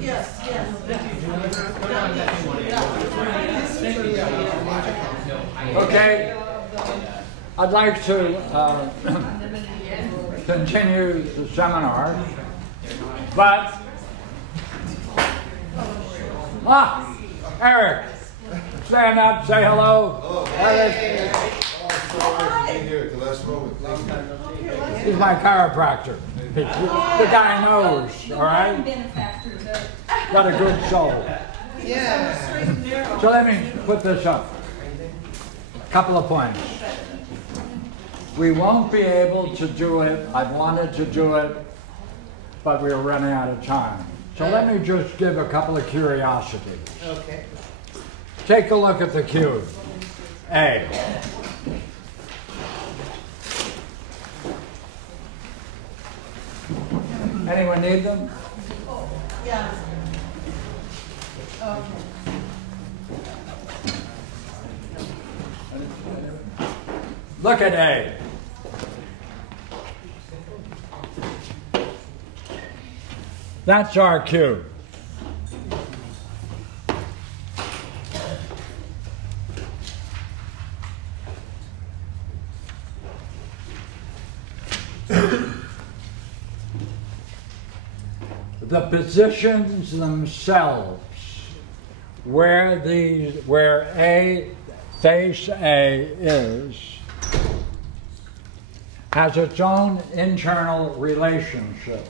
Yes, yes. Okay, I'd like to continue the seminar, but Eric, stand up, say hello. Eric. He's my chiropractor. The guy knows, all right? Got a good soul. Yeah. So let me put this up. Couple of points. We won't be able to do it. I've wanted to do it, but we're running out of time. So let me just give a couple of curiosities. Okay. Take a look at the cube. A. Anyone need them? Yeah. Okay. Look at A. That's our cube. The positions themselves, where A, face A is, has its own internal relationships.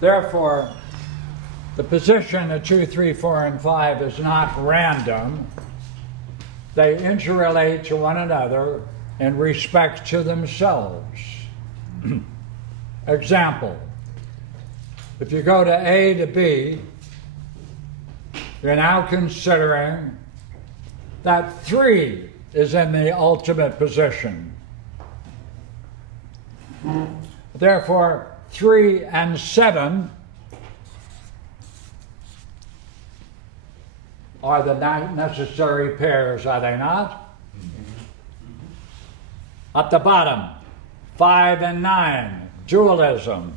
Therefore, the position of 2, 3, 4, and 5 is not random. They interrelate to one another in respect to themselves. Example, if you go to A to B, you're now considering that 3 is in the ultimate position. Therefore, 3 and 7 are the necessary pairs, are they not? At the bottom, 5 and 9. Dualism.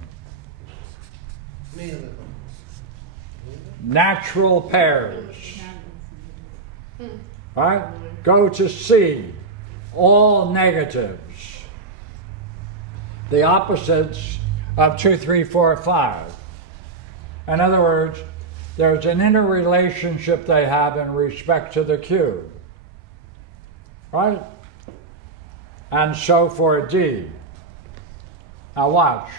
Natural pairs. Right? Go to C. All negatives. The opposites of 2, 3, 4, 5. In other words, there's an interrelationship they have in respect to the cube. Right? And so for D. Now watch.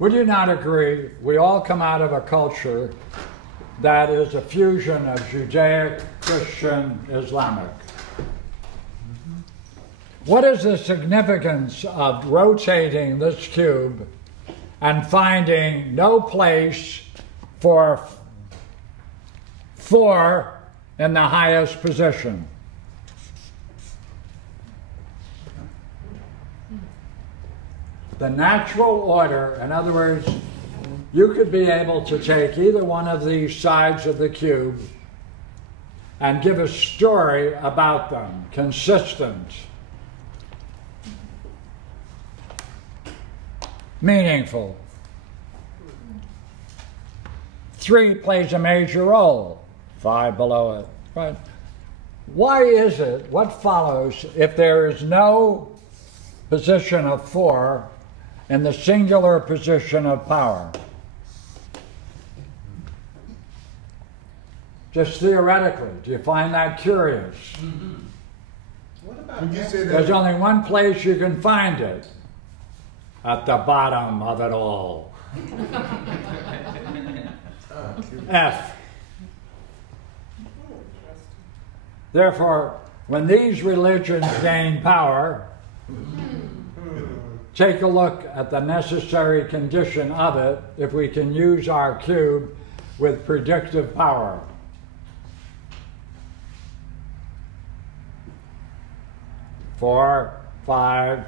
Would you not agree, we all come out of a culture that is a fusion of Judaic, Christian, Islamic. What is the significance of rotating this cube and finding no place for 4 in the highest position? The natural order, in other words, you could be able to take either one of these sides of the cube and give a story about them, consistent, meaningful. 3 plays a major role, 5 below it. Right? Why is it, what follows, if there is no position of 4 in the singular position of power? Just theoretically, do you find that curious? What about There's only one place you can find it. At the bottom of it all. F. Therefore, when these religions gain power, take a look at the necessary condition of it if we can use our cube with predictive power. Four, 5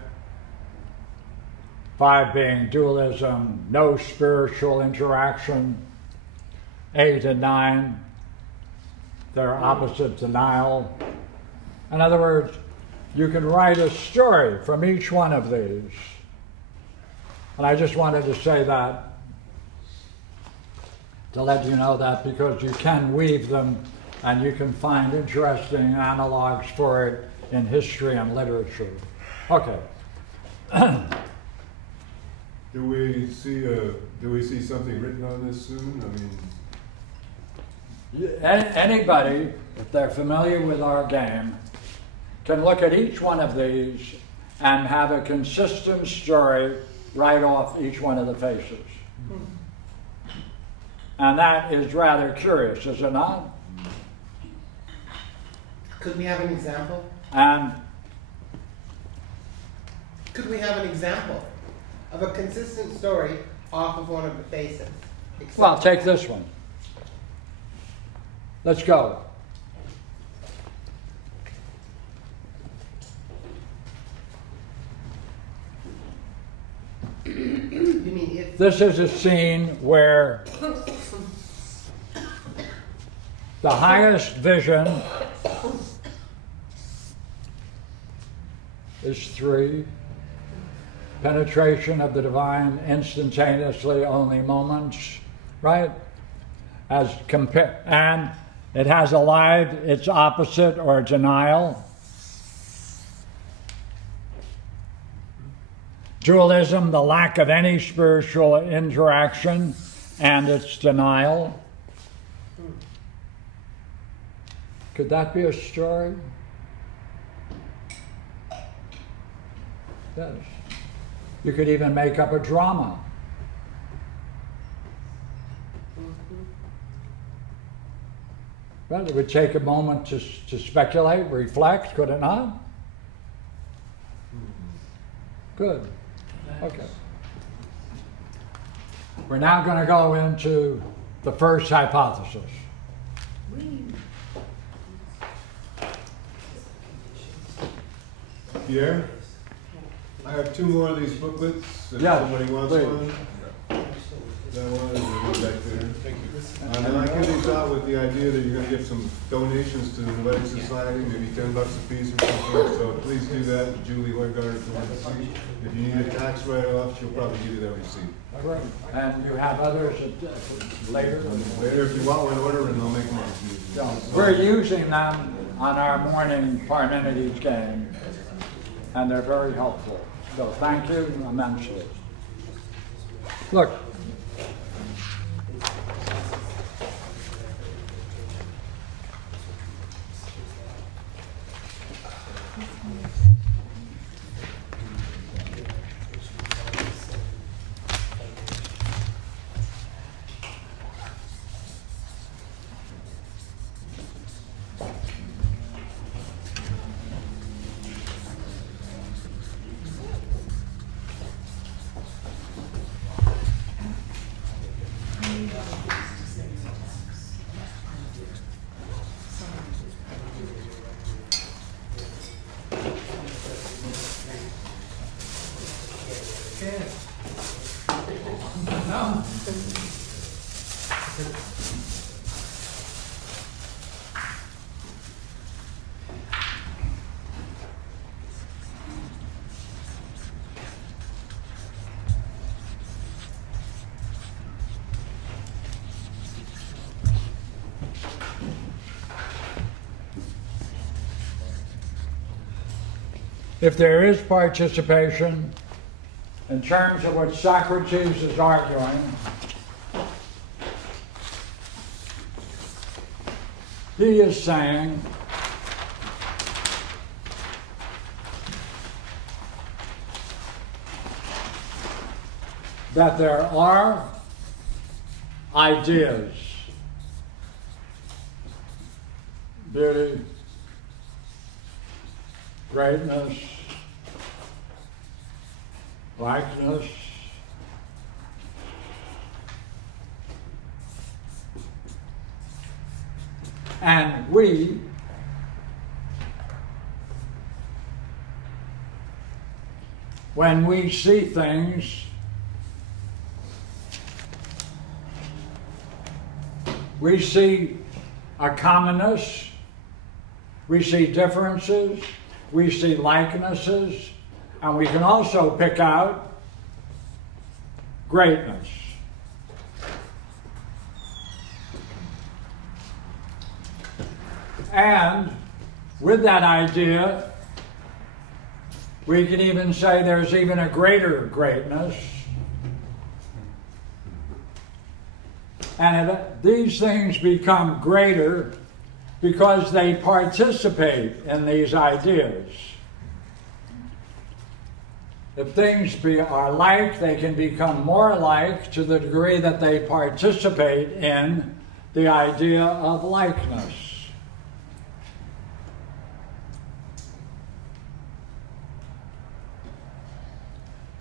being dualism, no spiritual interaction. 8 and 9, they're opposite denial. In other words, you can write a story from each one of these. And I just wanted to say that to let you know that, because you can weave them and you can find interesting analogs for it in history and literature. Okay. Do we see something written on this soon? I mean, Anybody, if they're familiar with our game, can look at each one of these and have a consistent story right off each one of the faces. And that is rather curious, is it not? Could we have an example? And Could we have an example of a consistent story off of one of the faces? well, take this one. Let's go. You mean if This is a scene where the highest vision is 3. Penetration of the divine instantaneously, only moments, right? And it has allied its opposite, or denial. Dualism, the lack of any spiritual interaction, and its denial. Could that be a story? Yes. You could even make up a drama. Well, it would take a moment to speculate, reflect, could it not? Good. Okay. We're now going to go into the first hypothesis. Pierre, I have 2 more of these booklets. If Yeah, somebody wants please. one. That one is the one back there. Thank you. And I give these out with the idea that you're going to give some donations to the Noetic Society, maybe $10 a piece or something. So please do that. Julie Weingart, if you want to see. If you need a tax write-off, she'll probably give you that receipt. Great. And you have others later? Later, if you want one, order and I'll make them. We're using them on our morning Parmenides game, and they're very helpful. So thank you immensely. Look. If there is participation, in terms of what Socrates is arguing, he is saying that there are ideas, beauty, greatness, likeness, and we when we see things, we see a commonness, we see differences, we see likenesses, and we can also pick out greatness. And with that idea, we can even say there's even a greater greatness. And these things become greater because they participate in these ideas. If things are like, they can become more like to the degree that they participate in the idea of likeness.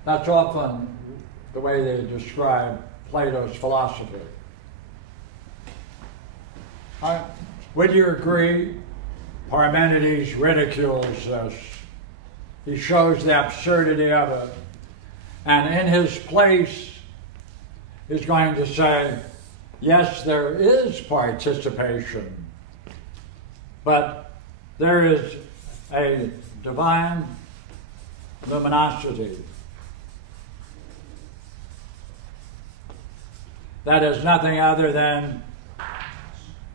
That's often the way they describe Plato's philosophy. Would you agree? Parmenides ridicules this. He shows the absurdity of it. And in his place is going to say, yes, there is participation, but there is a divine luminosity that is nothing other than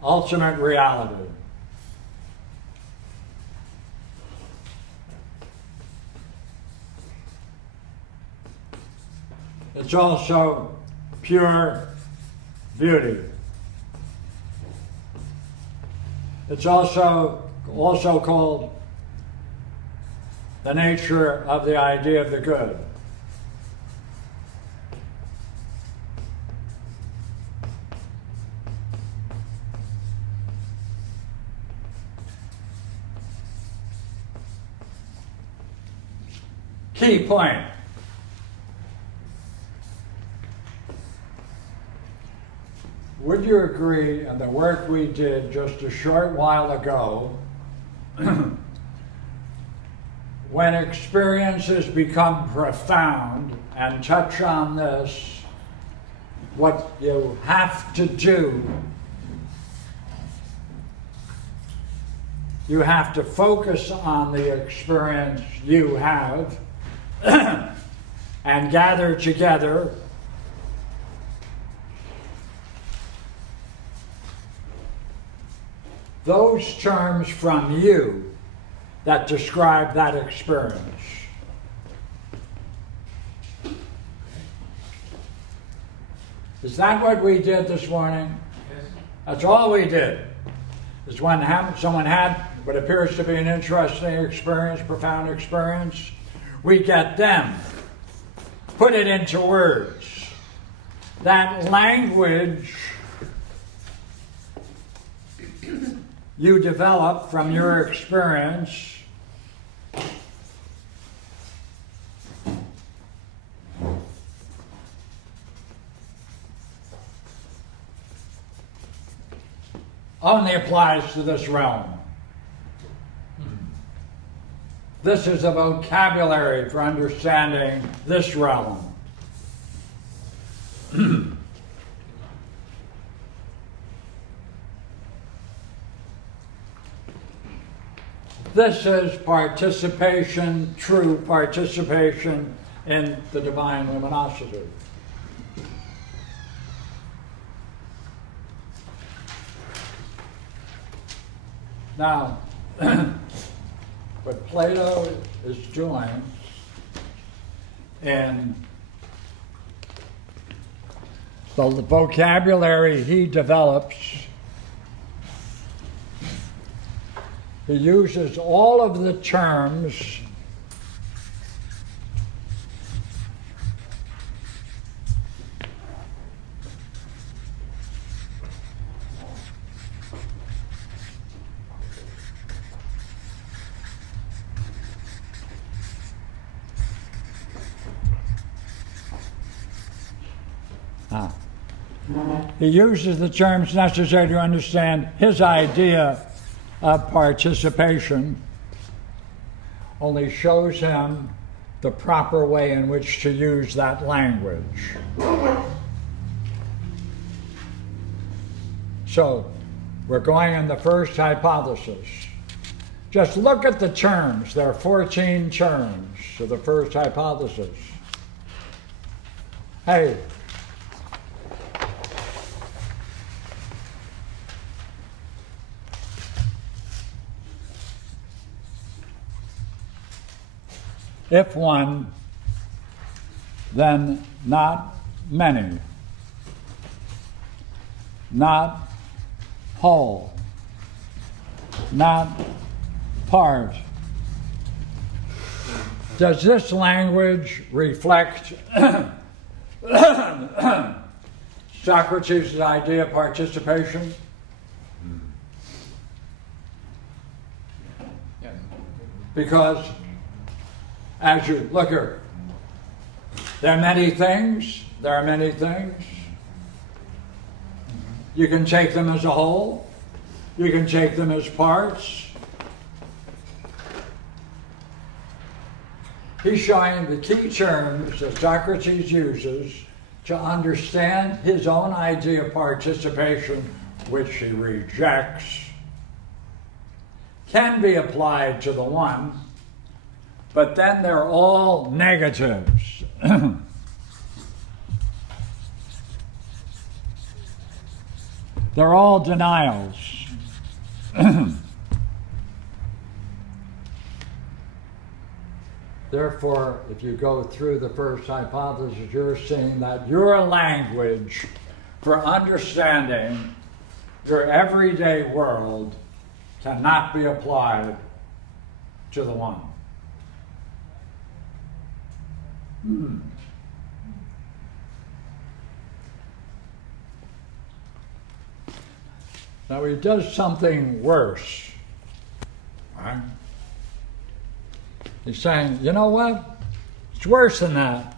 ultimate reality. It's also pure beauty. It's also called the nature of the idea of the good. Key point. Would you agree in the work we did just a short while ago, when experiences become profound and touch on this, what you have to do, you have to focus on the experience you have and gather together those terms from you that describe that experience. Is that what we did this morning? Yes. That's all we did. Is when someone had what appears to be an interesting experience, profound experience, we get them, put it into words. That language you develop from your experience only applies to this realm. This is a vocabulary for understanding this realm. This is participation, true participation in the divine luminosity. Now, what Plato is doing in the vocabulary he develops, he uses all of the terms necessary to understand his idea of participation, only shows him the proper way in which to use that language. So, we're going in the first hypothesis. Just look at the terms. There are 14 terms of the first hypothesis. Hey, if one, then not many, not whole, not part. Does this language reflect Socrates' idea of participation? Because as you look here, there are many things. You can take them as a whole. You can take them as parts. He's showing the key terms that Socrates uses to understand his own idea of participation, which he rejects, can be applied to the one, but then they're all negatives. They're all denials. Therefore, if you go through the first hypothesis, you're seeing that your language for understanding your everyday world cannot be applied to the one. Now he does something worse. Right? He's saying, you know what? It's worse than that.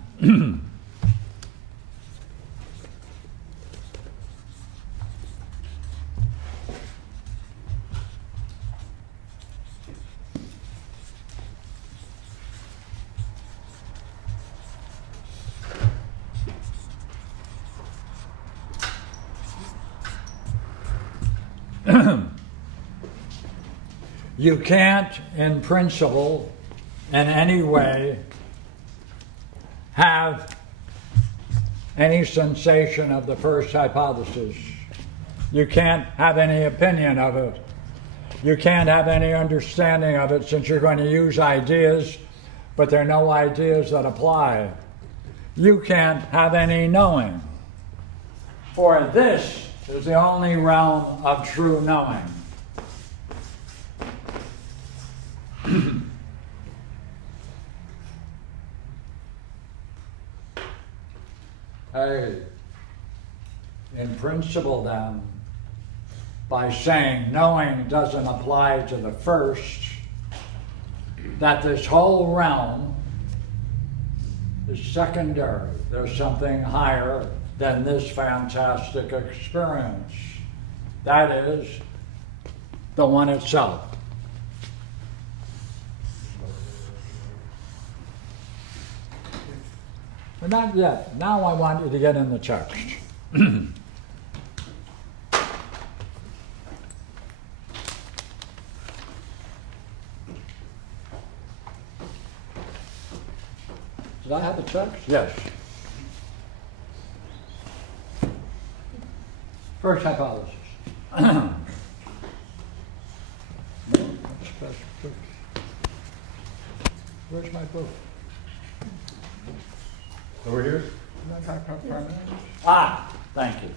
You can't, in principle, in any way, have any sensation of the first hypothesis. You can't have any opinion of it. You can't have any understanding of it, since you're going to use ideas, but there are no ideas that apply. You can't have any knowing. For this is the only realm of true knowing. In principle, then, by saying knowing doesn't apply to the first, that this whole realm is secondary. There's something higher than this fantastic experience. That is the one itself. But not yet. Now I want you to get in the text. Did I have the text? Yes. First hypothesis. Where's my book? Over here? Ah, thank you.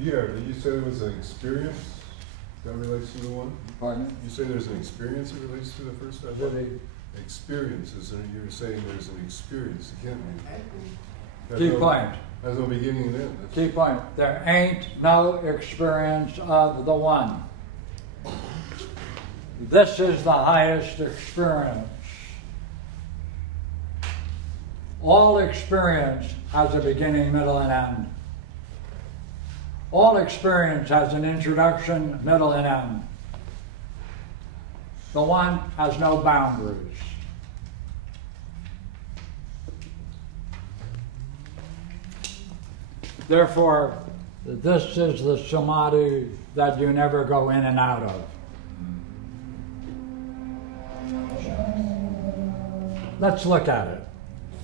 Yeah, did you say there was an experience that relates to the one? Pardon? You say there's an experience that relates to the first hypothesis? Experience, you're saying there's an experience. It can't be. Key point. There's no beginning and end. Key point. There ain't no experience of the one. This is the highest experience. All experience has a beginning, middle, and end. All experience has an introduction, middle, and end. The one has no boundaries. Therefore, this is the samadhi that you never go in and out of. Let's look at it.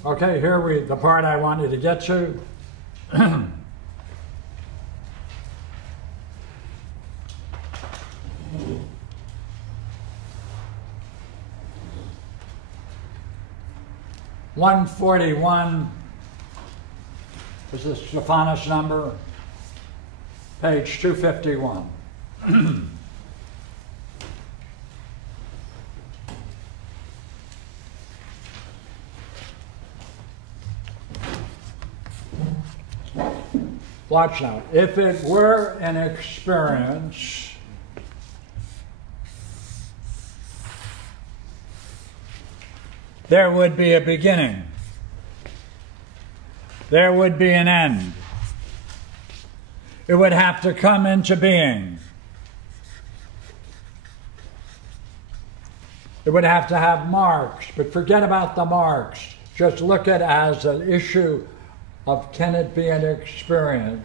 Okay, here the part I wanted to get to. $141 is the Stephanus number, page 251. Watch now. If it were an experience, there would be a beginning. There would be an end. It would have to come into being. It would have to have marks, but forget about the marks. Just look at it as an issue of can it be an experience.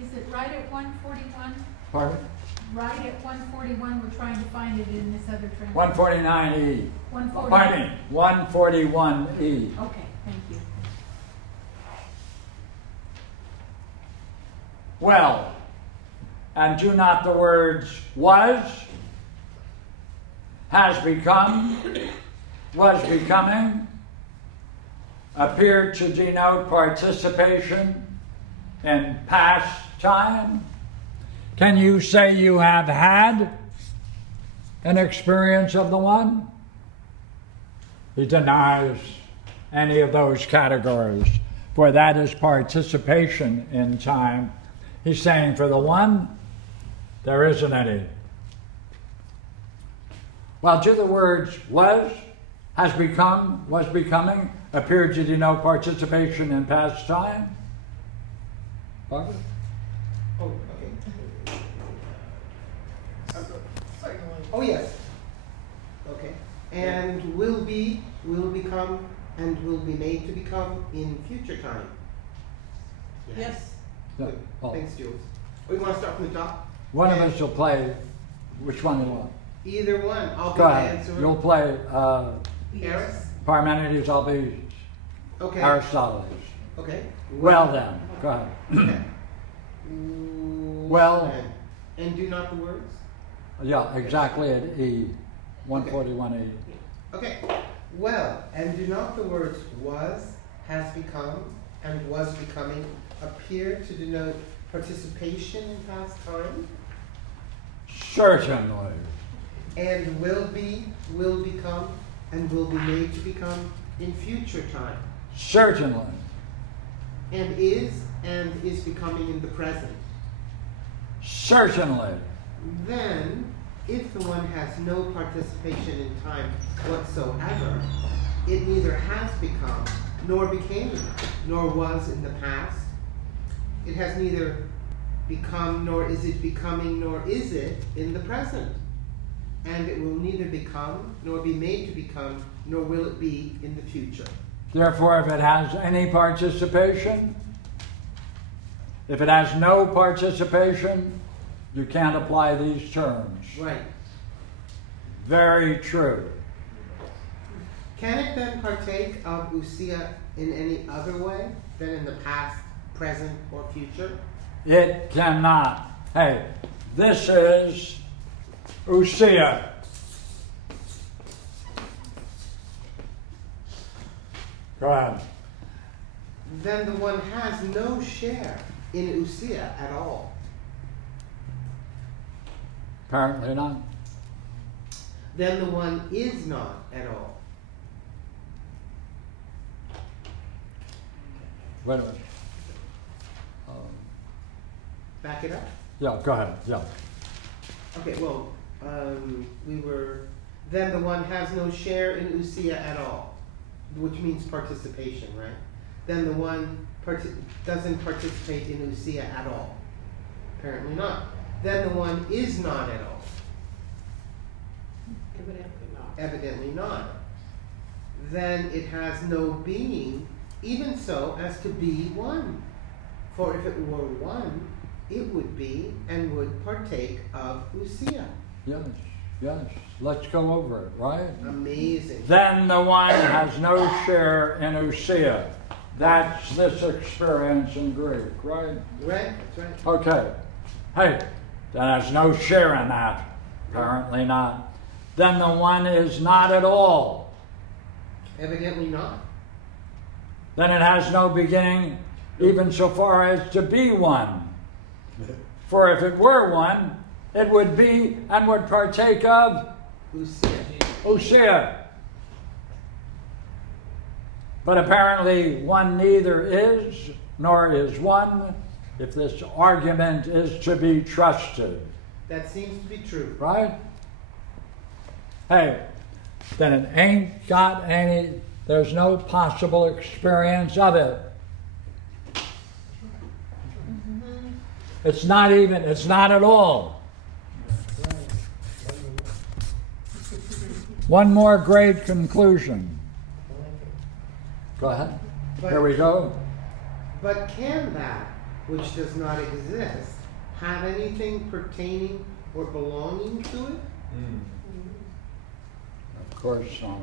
Is it right at 141? Pardon? Right at 141, we're trying to find it in this other translation. 149E. 141. Pardon me, 141E. Okay, thank you. Well, and do not the words was, has become, was becoming, appear to denote participation in past time? Can you say you have had an experience of the one? He denies any of those categories, for that is participation in time. He's saying for the one, there isn't any. Well, do the words was, has become, was becoming, appear to denote participation in past time? Barbara? Oh, okay. Oh, yes. Okay. And will be, will become, and will be made to become in future time. Yes. Yeah. Good. Oh. Thanks, Jules. We want to start from the top? One of us will play. Which one do you want? Either one. I'll be Go the ahead. answer. You'll play Eris? Parmenides, I'll be Okay. Aristoteles. Okay. Well then, go ahead. Okay. Well. And do not the words? Yeah, exactly at E, 141E. Okay. Well, and do not the words was, has become, and was becoming appear to denote participation in past time? Certainly. And will be, will become, and will be made to become in future time? Certainly. And is becoming in the present? Certainly. Then, if the one has no participation in time whatsoever, it neither has become, nor became, nor was in the past. It has neither become, nor is it becoming, nor is it in the present. And it will neither become, nor be made to become, nor will it be in the future. Therefore, if it has any participation, if it has no participation, you can't apply these terms. Right. Very true. Can it then partake of ousia in any other way than in the past, present, or future? It cannot. Hey, this is ousia. Go ahead. Then the one has no share in ousia at all. Apparently not. Then the one is not at all. Wait a minute. Back it up. Yeah, go ahead. Yeah. Okay, well, then the one has no share in usia at all, which means participation, right? Then the one doesn't participate in usia at all. Apparently not. Then the one is not at all. Evidently not. Evidently not. Then it has no being, even so as to be one. For if it were one, it would be and would partake of usia. Yes, yes. Let's go over it, right? Amazing. Then the one has no share in usia. That's this experience in Greek, right? Right? That's right. Okay. Hey, that has no share in that. Apparently not. Then the one is not at all. Evidently not. Then it has no beginning, even so far as to be one. For if it were one, it would be and would partake of usia. But apparently one neither is nor is one, if this argument is to be trusted. That seems to be true. Right? Hey, then it ain't got any, there's no possible experience of it. It's not even, it's not at all. One more great conclusion. Go ahead. Here we go. But can that which does not exist have anything pertaining or belonging to it? Of course not.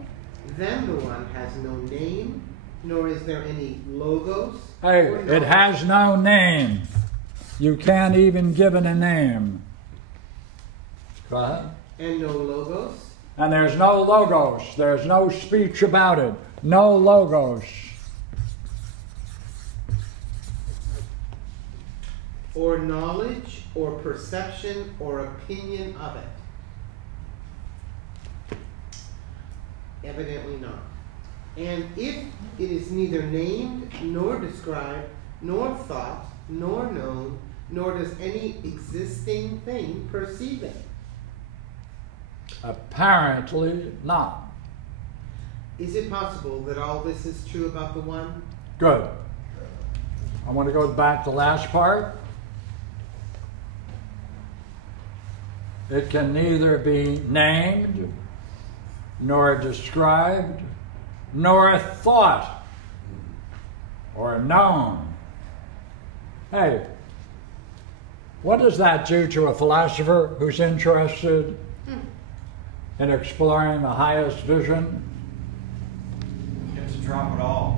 Then the one has no name, nor is there any logos. Hey, it has no name. You can't even give it a name. Go ahead. And no logos. And there's no logos. There's no speech about it. No logos. Or knowledge, or perception, or opinion of it. Evidently not. And if it is neither named, nor described, nor thought, nor known, nor does any existing thing perceive it. Apparently not. Is it possible that all this is true about the one? Good. I want to go back to the last part. It can neither be named, nor described, nor thought, or known. Hey, what does that do to a philosopher who's interested in exploring the highest vision? You have to drop it all.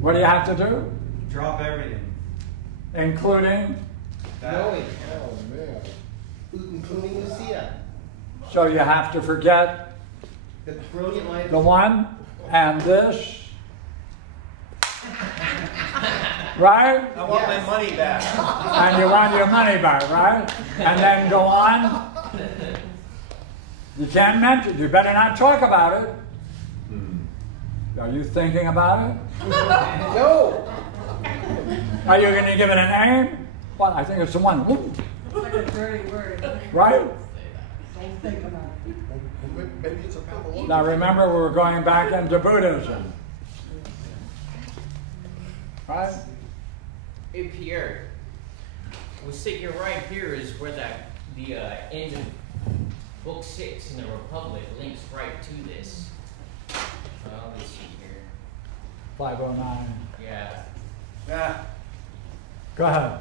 What do you have to do? Drop everything. Including? Knowing. Oh, man. Including Lucia. So you have to forget The brilliant light the one and this. Right? I want Yes. my money back. And you want your money back, right? And then go on. You can't mention, you better not talk about it. Are you thinking about it? No! Are you going to give it a name? Well, I think it's the one. Ooh, It's like a dirty word. right? Don't think about it. Maybe it's a pebble. Now remember, we were going back into Buddhism. Right? Hey Pierre, we'll sit here right here is where the end of Book 6 in the Republic links right to this. Let's see here. 509. Yeah, Ah, Go ahead.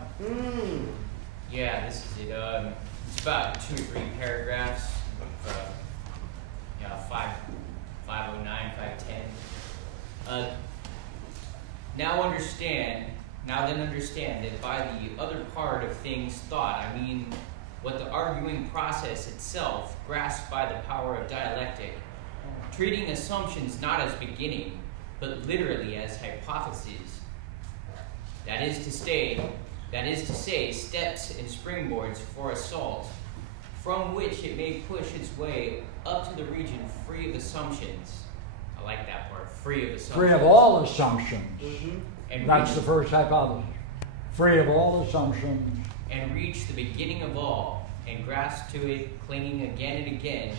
yeah, this is it. It's about 2 or 3 paragraphs of 509, 510. Now then understand that by the other part of things thought, I mean what the arguing process itself, grasped by the power of dialectic, treating assumptions not as beginning, but literally as hypotheses. That is to say, steps and springboards for assault, from which it may push its way up to the region free of assumptions. I like that part, free of assumptions. Free of all assumptions. And That's reach, the first hypothesis. Free of all assumptions. and reach the beginning of all, and grasp to it, clinging again and again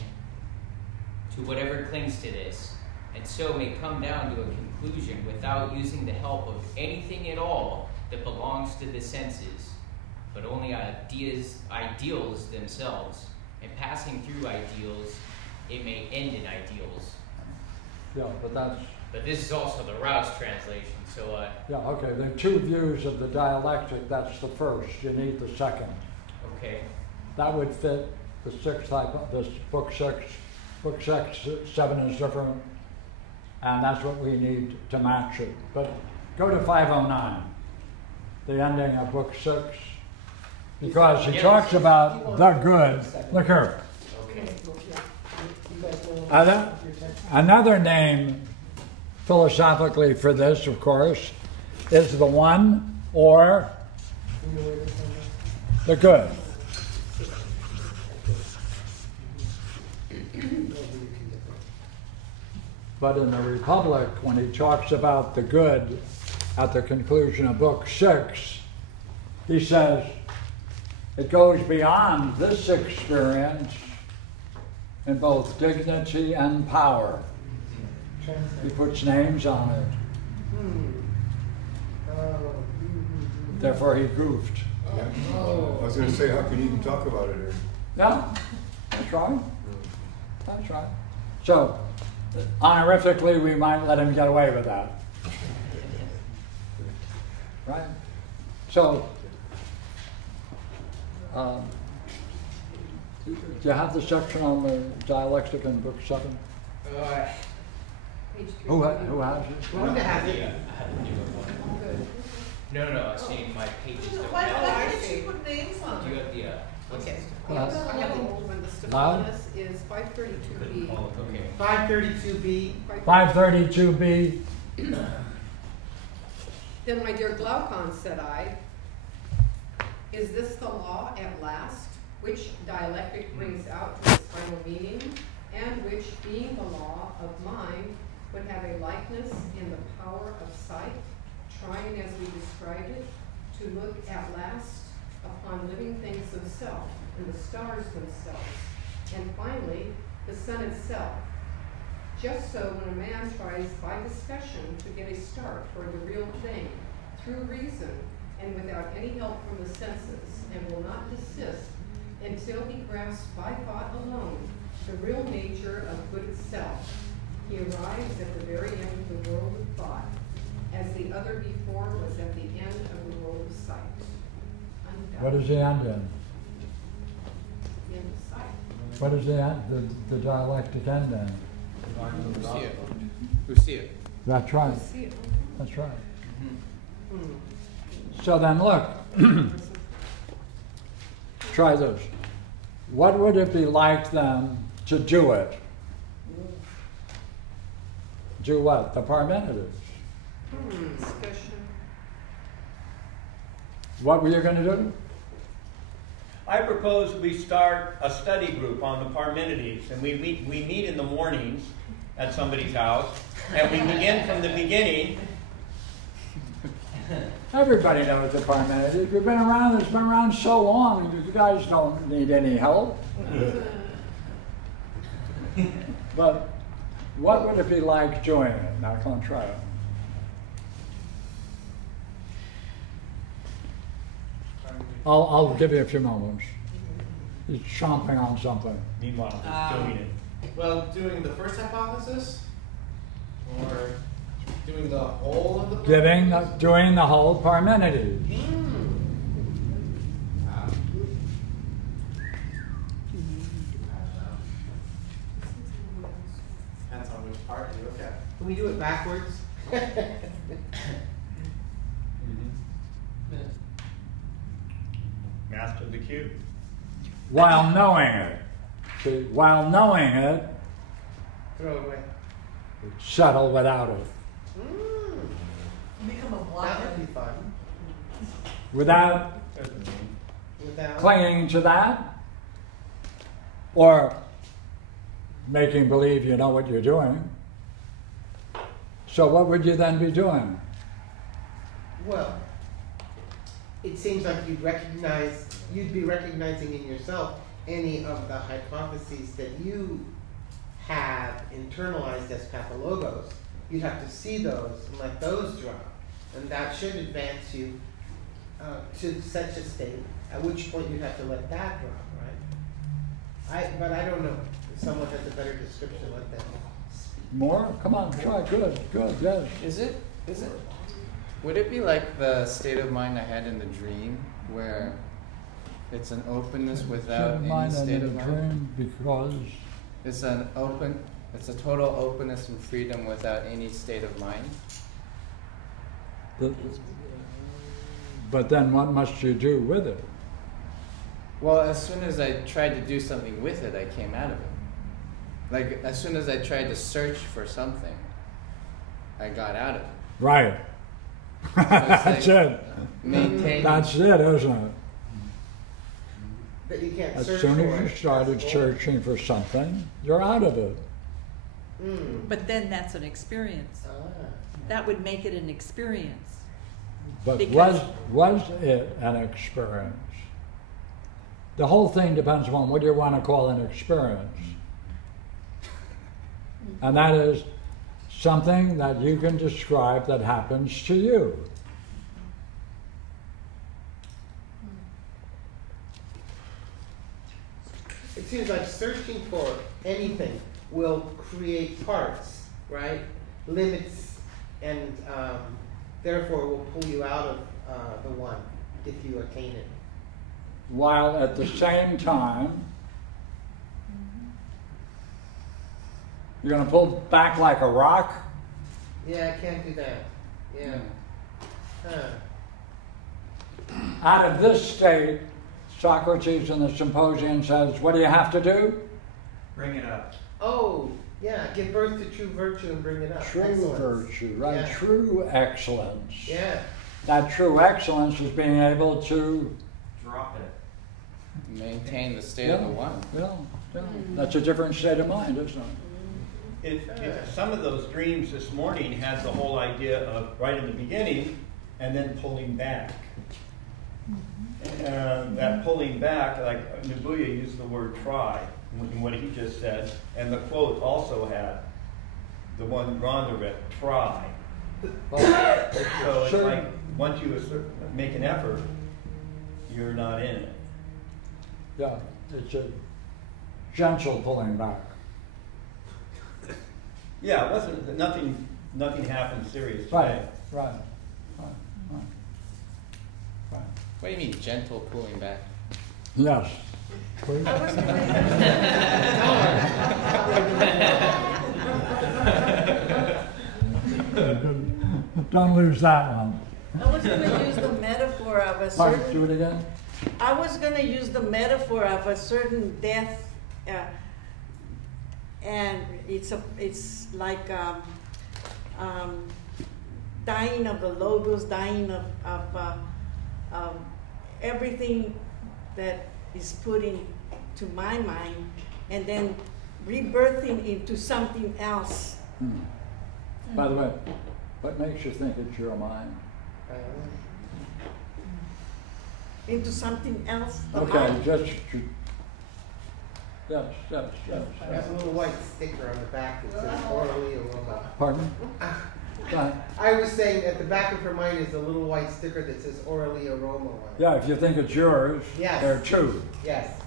to whatever clings to this, and so may come down to a conclusion without using the help of anything at all that belongs to the senses, but only ideals themselves, and passing through ideals, it may end in ideals. Yeah, but that's... But this is also the Rouse translation, so Yeah, okay, there are two views of the dialectic. That's the first. You need the second. okay. That would fit the sixth type of this book six. Book 7 is different, and that's what we need to match it. But go to 509, the ending of book 6, because he Yes. talks about the good. Look here. Another name philosophically for this, of course, is the one or the good. But in the Republic, when he talks about the good at the conclusion of book 6, he says it goes beyond this experience in both dignity and power. He puts names on it. Therefore, he goofed. Yeah. I was going to say, how can you even talk about it here? Yeah, that's right. That's right. So, honorifically, we might let him get away with that. Right? So, do you have the section on the dialectic in book 7? Who has it? Rhonda has it. Yeah, I had to do it one. No, I was saying my pages don't Why have. didn't you put names on Do you it? have the, what's Okay. this? Class. I have the old one, the Loud? Stephanus is 532B. Oh, okay. 532B. 532B. Then my dear Glaucon, said I, is this the law at last, which dialectic brings out to its final meaning, and which, being the law of mind, would have a likeness in the power of sight, trying as we described it, to look at last upon living things themselves, and the stars themselves, and finally, the sun itself. Just so when a man tries by discussion to get a start toward the real thing, through reason, and without any help from the senses, and will not desist until he grasps by thought alone the real nature of good itself, he arrives at the very end of the world of thought, as the other before was at the end of the world of sight. What is the end in? The end of sight. What is the end, the dialectic end in? Who see it? That's right. See it. That's right. Hmm. So then look, try this. What would it be like then to do it? Do what? The Parmenides. Discussion. What were you going to do? I propose we start a study group on the Parmenides, and we meet in the mornings at somebody's house, and we begin from the beginning. Everybody knows the Parmenides. You've been around, it's been around so long, you guys don't need any help. But what would it be like doing it? Now, come on, try it. I'll give you a few moments. He's chomping on something. Meanwhile, just doing it. Well, doing the first hypothesis, or doing the whole of the Doing the whole Parmenides. Depends on which part you look at. Can we do it backwards? Master of the cube. While knowing it. See, while knowing it, Throw it away. settle without it. Become a That blockhead. would be fun. Without Without. clinging to that, or making believe you know what you're doing. So what would you then be doing? Well, it seems like you'd be recognizing in yourself any of the hypotheses that you have internalized as pathologos. You'd have to see those and let those drop. And that should advance you to such a state, at which point you'd have to let that drop, right? But I don't know. If someone has a better description, let them speak. More? Come on, try. Good, yes. Is it? Would it be like the state of mind I had in the dream, where it's an openness without any state of mind? Because it's a total openness and freedom without any state of mind. But then what must you do with it? Well, as soon as I tried to do something with it, I came out of it. Like, as soon as I tried to search for something, I got out of it. Right. So That's it. Maintain. That's it, isn't it? But you can't As search soon for as you it. started That's all. searching for something, you're out of it. But then that's an experience. Ah. That would make it an experience. But Because- was it an experience? The whole thing depends upon what you want to call an experience. And that is something that you can describe that happens to you. It seems like searching for anything will create parts, right? Limits, and therefore will pull you out of the one if you attain it. While at the same time, you're going to pull back like a rock. Yeah, I can't do that. Yeah. Huh. Out of this state, Socrates in the Symposium says, what do you have to do? Bring it up. Oh, yeah, give birth to true virtue and bring it up. True Excellence. virtue, right? Yeah. True excellence. Yeah. That true excellence is being able to Drop it. Maintain the state of the one. Yeah. That's a different state of mind, isn't it? Some of those dreams this morning had the whole idea of right in the beginning and then pulling back. And that pulling back, like Nabuya used the word try in what he just said, and the quote also had the one Rhonda read, try. So it's like once you make an effort, you're not in it. Yeah, it's a gentle pulling back. Yeah, it wasn't nothing happened serious today. Right. What do you mean, gentle pulling back? Yes. Don't lose that one. I was going to use the metaphor of a Pardon, certain. do it again. I was going to use the metaphor of a certain death, and it's like dying of the logos, dying of everything that is put into my mind, and then rebirthing into something else. By the way, what makes you think it's your mind? Into something else. The Okay, mind. just yes. There's a little white sticker on the back that says orally aroma. Pardon? Go ahead. I was saying at the back of her mind is a little white sticker that says orally aroma on it. Yeah, if you think it's yours, Yes. there are two. Yes.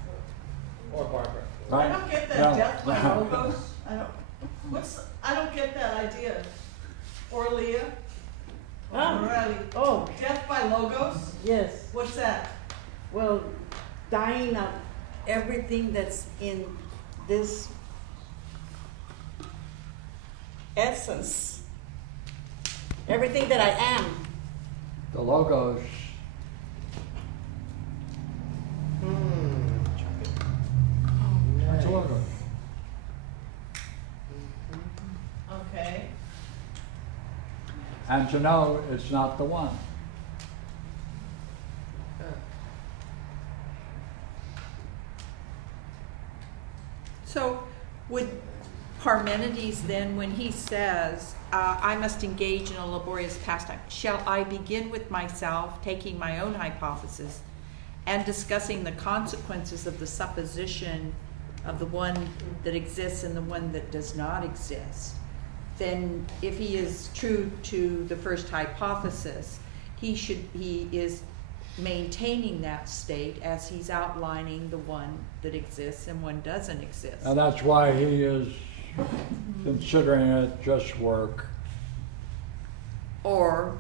Or Barbara. Right? I don't get that No. death by logos. I don't get that idea. Orlia? Oh, Death by logos? yes. What's that? Well, dying of everything that's in this essence. Everything that I am. The logos. That's a logo. Okay. And to know it's not the one. So would Parmenides then, when he says, I must engage in a laborious pastime, shall I begin with myself, taking my own hypothesis, and discussing the consequences of the supposition of the one that exists and the one that does not exist, then if he is true to the first hypothesis, he is maintaining that state as he's outlining the one that exists and one doesn't exist. And that's why he is considering it just work. Or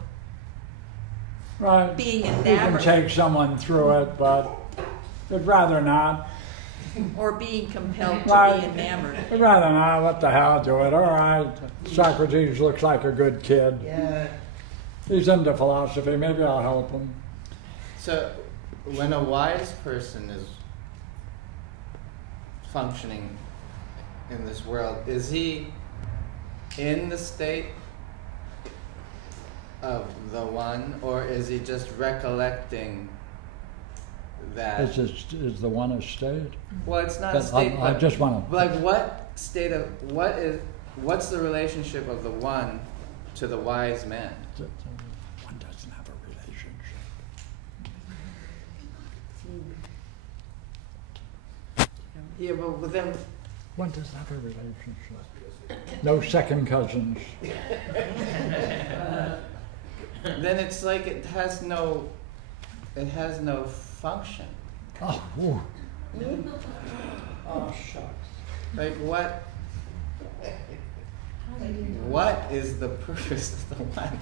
right. being You enamored. can take someone through it, but I'd rather not. Or being compelled to Right. be enamored. I'd rather not. What the hell, do it. All right. Socrates looks like a good kid. Yeah. He's into philosophy. Maybe I'll help him. So, when a wise person is functioning in this world, is he in the state of the one, or is he just recollecting that? Is the one a state? Well, it's not a state. I just want to. Like, what's the relationship of the one to the wise man? One doesn't have a relationship. Yeah, but then One doesn't have a relationship. No second cousins. then it's like it has no function. Oh, ooh. Oh shucks. Like what is the purpose of the one?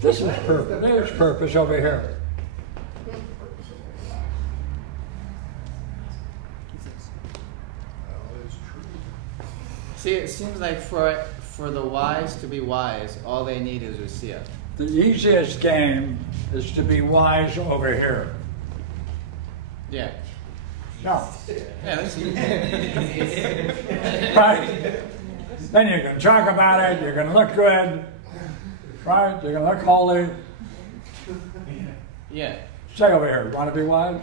This is purpose. There's purpose over here. See, it seems like for the wise to be wise, all they need is Usia. The easiest game is to be wise over here. Yeah. No. Yeah, that's easy. Right? Then you can talk about it, you're going to look good. Right? You're going to look holy. Yeah. Stay over here. Want to be wise?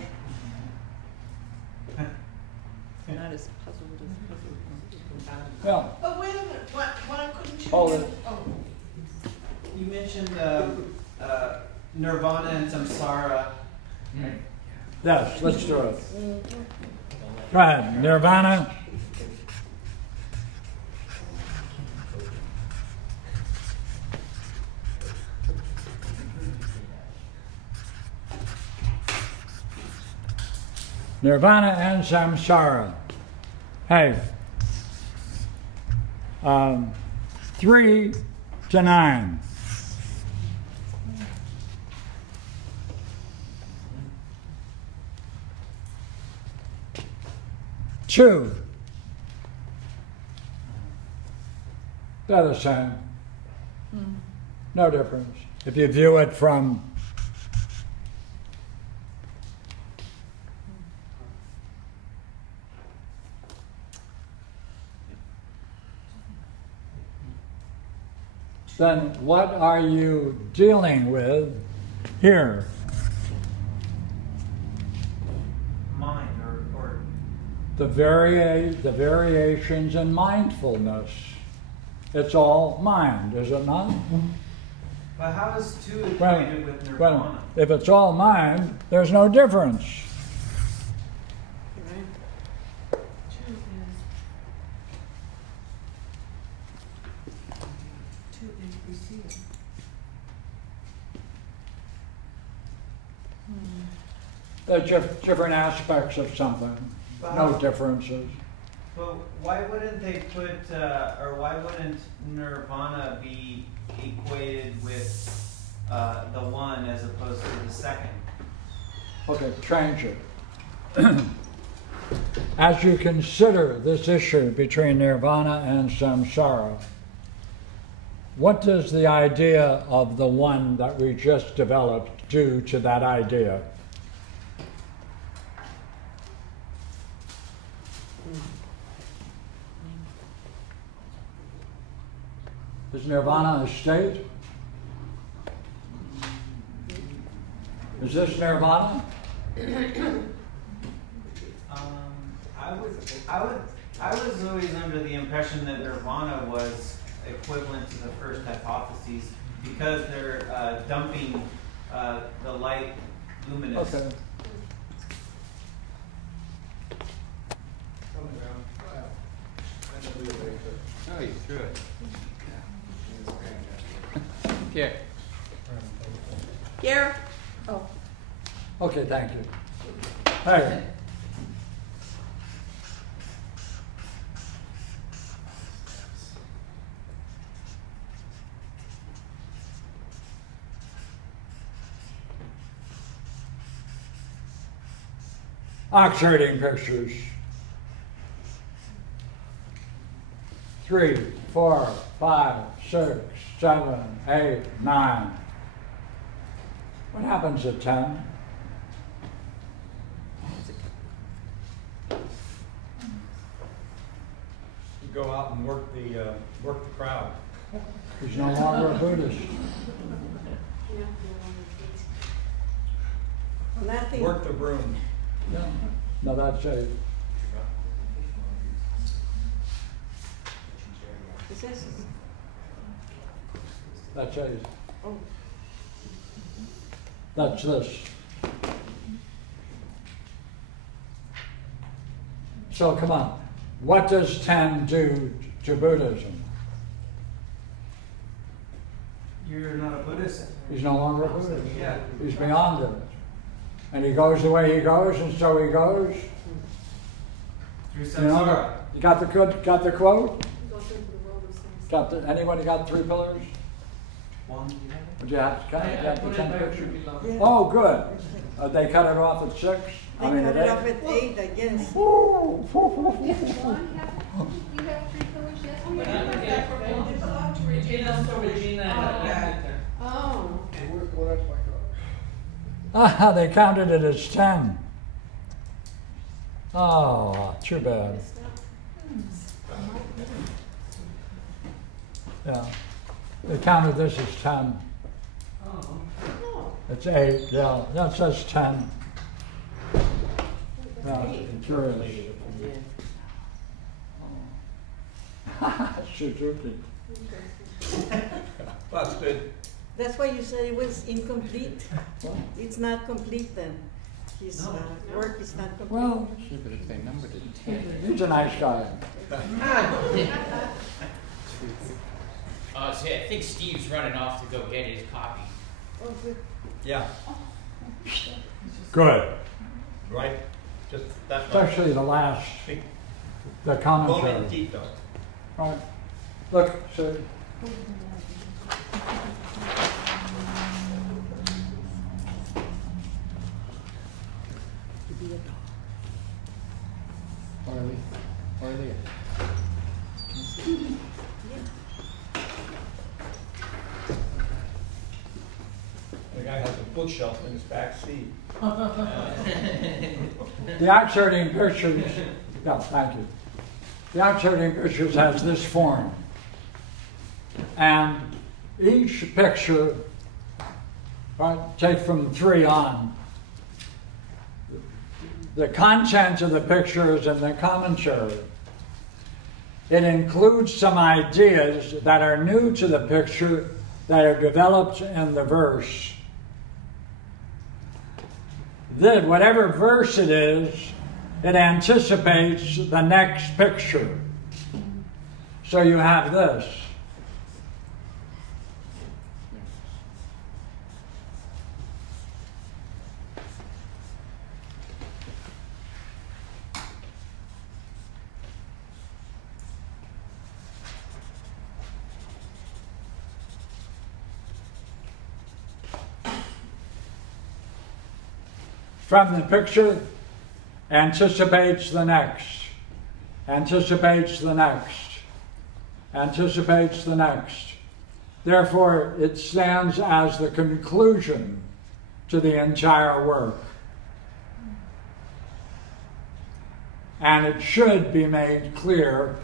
Not as puzzled as puzzled. Yeah. But wait a minute, why couldn't you? Hold it. Oh, You mentioned nirvana and samsara. Right? Yes, let's do it. Go ahead. Nirvana. Nirvana and samsara. Hey. 3 to 9. Two. They're the same. No difference. If you view it from then what are you dealing with here? Mind or The variations in mindfulness. It's all mind, is it not? but how is two Well, equated with nirvana? if it's all mind, there's no difference. They're different aspects of something, no differences. But why wouldn't they put, or why wouldn't nirvana be equated with the one as opposed to the second? Okay, change it. As you consider this issue between nirvana and samsara, what does the idea of the one that we just developed do to that idea? Is nirvana a state? Is this nirvana? I I was always under the impression that nirvana was equivalent to the first hypotheses because they're dumping the light luminous. Okay. Oh, you threw it. Here. Here. Oh. Okay, thank you. Hey. Oxiding pictures. 3, 4, 5, 6, 7, 8, 9. What happens at 10? You go out and work the crowd. He's no longer a Buddhist. Nothing. Work the broom. Yeah. No, that's it. Is this? That's it. Oh. That's this. So come on. What does 10 do to Buddhism? You're not a Buddhist. He's no longer a Buddhist. Yeah. He's beyond it. And he goes the way he goes, and so he goes. Through You know, samsara. you got the quote? Anybody got 3 pillars? One. Would you have to cut it? You have to put it 10 back pictures? to below. Yeah. Oh, good. They cut it off at 6? They cut it off at 8, I guess. Did Ron have, you have 3 pillars, yes? Oh, yeah, they belong to Regina, so Regina. Oh. Ah, they counted it as 10. Oh, too bad. Yeah. They counted this as 10. It's 8, yeah. That says 10. Yeah, curious. Suzuki. That's good. That's why you said it was incomplete. It's not complete then. His work is not complete. Well, Sure, but if they numbered it 10. he's a nice guy. So I think Steve's running off to go get his copy. Oh, good. Yeah, Good. right? Just that's right. Especially the last, the Bone commentary. and teeth though. Right. Look, see. Orly. The guy has a bookshelf in his back seat. The oxiding pictures, yeah, thank you. The oxiding pictures has this form. And each picture, right, take from 3 on, the content of the picture is in the commentary. It includes some ideas that are new to the picture that are developed in the verse. Then, whatever verse it is, it anticipates the next picture. So you have this. From the picture, anticipates the next, anticipates the next, anticipates the next. Therefore, it stands as the conclusion to the entire work. And it should be made clear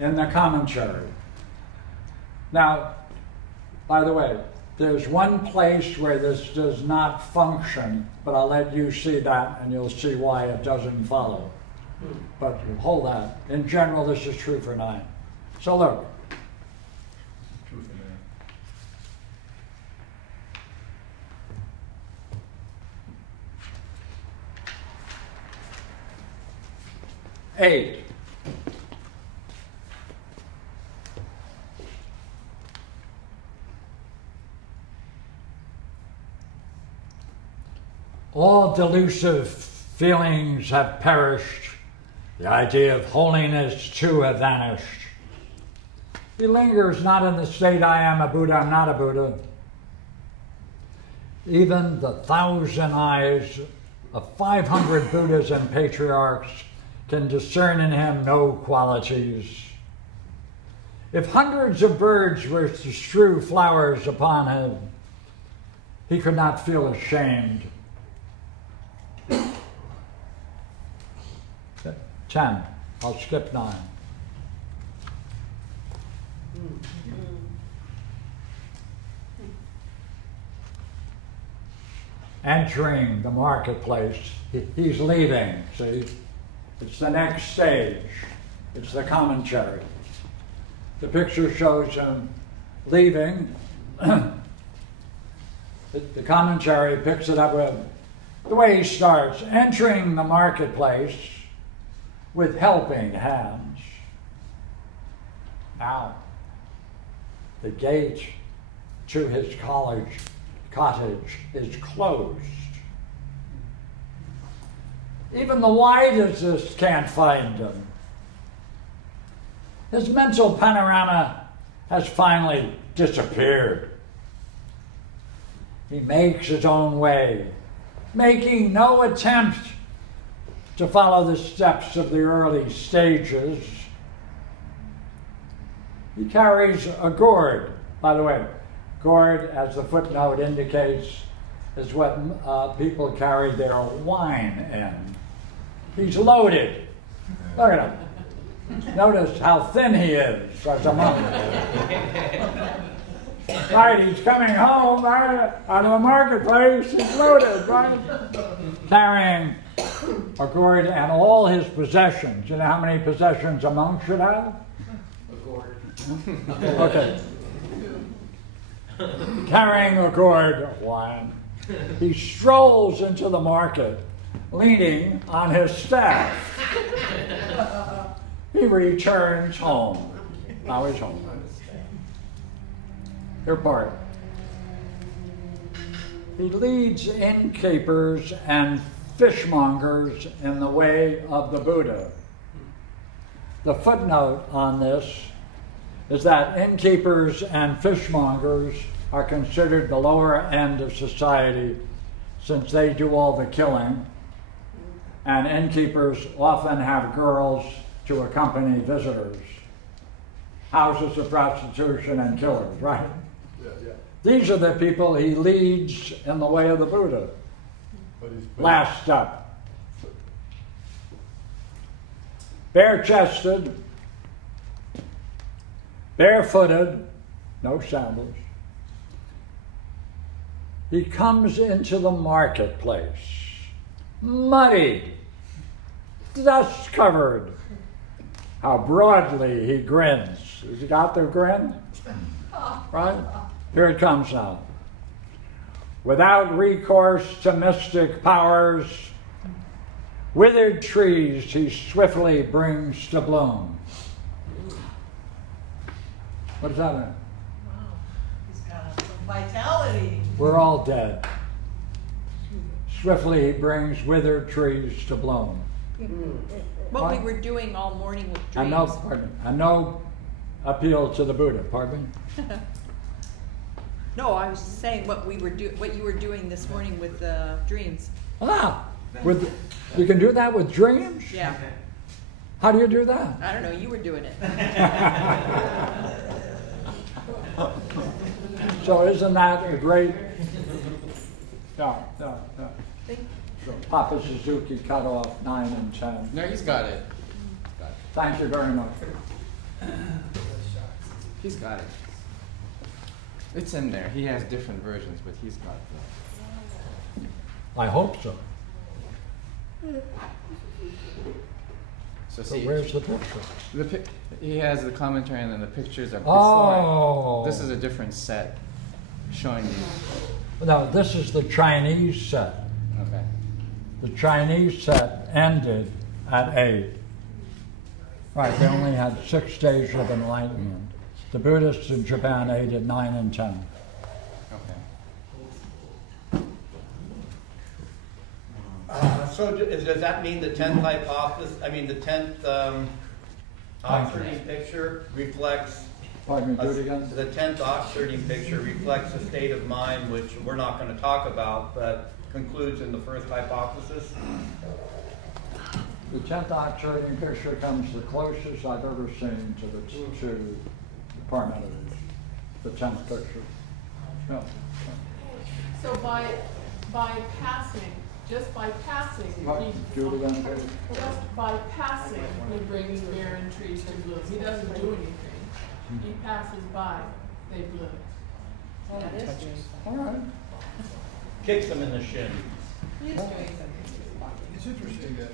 in the commentary. Now, by the way, there's one place where this does not function, but I'll let you see that and you'll see why it doesn't follow. But hold that. In general, this is true for 9. So look. True for now. 8. All delusive feelings have perished. The idea of holiness too have vanished. He lingers not in the state I am a Buddha, I'm not a Buddha. Even the 1,000 eyes of 500 Buddhas and patriarchs can discern in him no qualities. If hundreds of birds were to strew flowers upon him, he could not feel ashamed. 10. I'll skip 9. Entering the marketplace, he's leaving, see? It's the next stage. It's the commentary. The picture shows him leaving. The commentary picks it up with the way he starts, entering the marketplace with helping hands. Now, the gate to his cottage is closed. Even the wisest can't find him. His mental panorama has finally disappeared. He makes his own way, making no attempt to follow the steps of the early stages. He carries a gourd. By the way, gourd, as the footnote indicates, is what people carry their wine in. He's loaded. Look at him. Notice how thin he is as a monk. Right, he's coming home right, out of the marketplace. He's loaded, right? Carrying a gourd and all his possessions. You know how many possessions a monk should have? A gourd. Okay. Carrying a gourd of wine, he strolls into the market, leaning on his staff. He returns home. Now he's home. Your part. He leads innkeepers and fishmongers in the way of the Buddha. The footnote on this is that innkeepers and fishmongers are considered the lower end of society since they do all the killing, and innkeepers often have girls to accompany visitors. Houses of prostitution and killers, right? Yeah. These are the people he leads in the way of the Buddha. Last up. Bare-chested, barefooted, no sandals. He comes into the marketplace, muddied, dust covered. How broadly he grins. Has he got the grin? Right? Here it comes now. Without recourse to mystic powers, withered trees he swiftly brings to bloom. What does that mean? Wow, he's got some vitality. We're all dead. Swiftly he brings withered trees to bloom. What we were doing all morning with dreams. And no appeal to the Buddha, pardon me? No, I was saying what you were doing this morning with dreams. You can do that with dreams? Yeah. How do you do that? I don't know, you were doing it. So isn't that a great... No. So Papa Suzuki cut off 9 and 10. No, he's got it. Thank you very much. He's got it. It's in there. He has different versions, but he's got it. I hope so. So But see, where's the picture? He has the commentary, and then the pictures are before. Oh. This is a different set showing you. No, this is the Chinese set. Okay. The Chinese set ended at 8. Right, they only had 6 days of enlightenment. The Buddhists in Japan ate at 9 and 10. So does that mean the 10th hypothesis, I mean the 10th Oxfordine picture reflects, Pardon me, do it again? the 10th Oxfordine picture reflects a state of mind which we're not going to talk about, but concludes in the first hypothesis? The 10th Oxfordine picture comes the closest I've ever seen to the Parmenides, the 10th picture. Yeah. So by passing, just by passing, Do it again, David. just by passing, he brings barren trees to bloom. He doesn't do anything. He passes by, they bloom. Oh, that is doing All right. Kicks them in the shin. He is doing something. It's interesting that